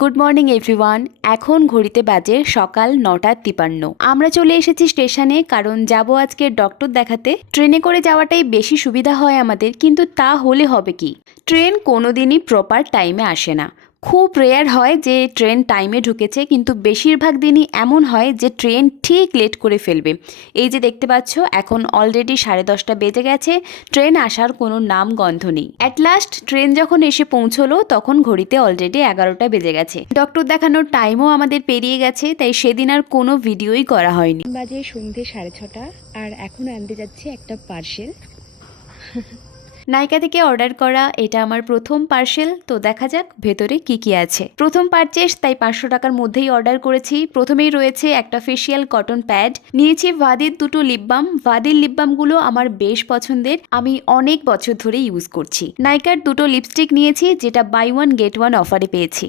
Good morning everyone. এখন ঘড়িতে বাজে সকাল 9:53। আমরা চলে এসেছি স্টেশনে, কারণ যাব আজকে ডক্টর দেখাতে। ট্রেনে করে যাওয়াটাই বেশি সুবিধা হয় আমাদের, কিন্তু তা হলে হবে কি, ট্রেন কোনোদিনই প্রপার টাইমে আসে না। খুব রেয়ার হয় যে ট্রেন টাইমে ঢুকেছে, কিন্তু বেশিরভাগ দিনই এমন হয় যে ট্রেন ঠিক লেট করে ফেলবে। এই যে দেখতে পাচ্ছ, এখন অলরেডি 10:30 বেজে গেছে, ট্রেন আসার কোনো নাম গন্ধ নেই। অ্যাট লাস্ট ট্রেন যখন এসে পৌঁছলো তখন ঘড়িতে অলরেডি 11টা বেজে গেছে। ডক্টর দেখানোর টাইমও আমাদের পেরিয়ে গেছে, তাই সেদিন আর কোনো ভিডিওই করা হয়নি। বাজে সন্ধে 6:30 আর এখন আনতে যাচ্ছে একটা পার্সেল। নাইকা থেকে অর্ডার করা এটা আমার প্রথম পার্সেল, তো দেখা যাক ভেতরে কি কি আছে। প্রথম পারচেস, তাই 500 টাকার মধ্যেই অর্ডার করেছি। প্রথমেই রয়েছে একটা ফেসিয়াল কটন প্যাড, নিয়েছি ভাদির দুটো লিপ বাম। ভাদির লিপ বামগুলো আমার বেশ পছন্দের, আমি অনেক বছর ধরে ইউজ করছি। নাইকার দুটো লিপস্টিক নিয়েছি, যেটা বাই ওয়ান গেট ওয়ান অফারে পেয়েছি।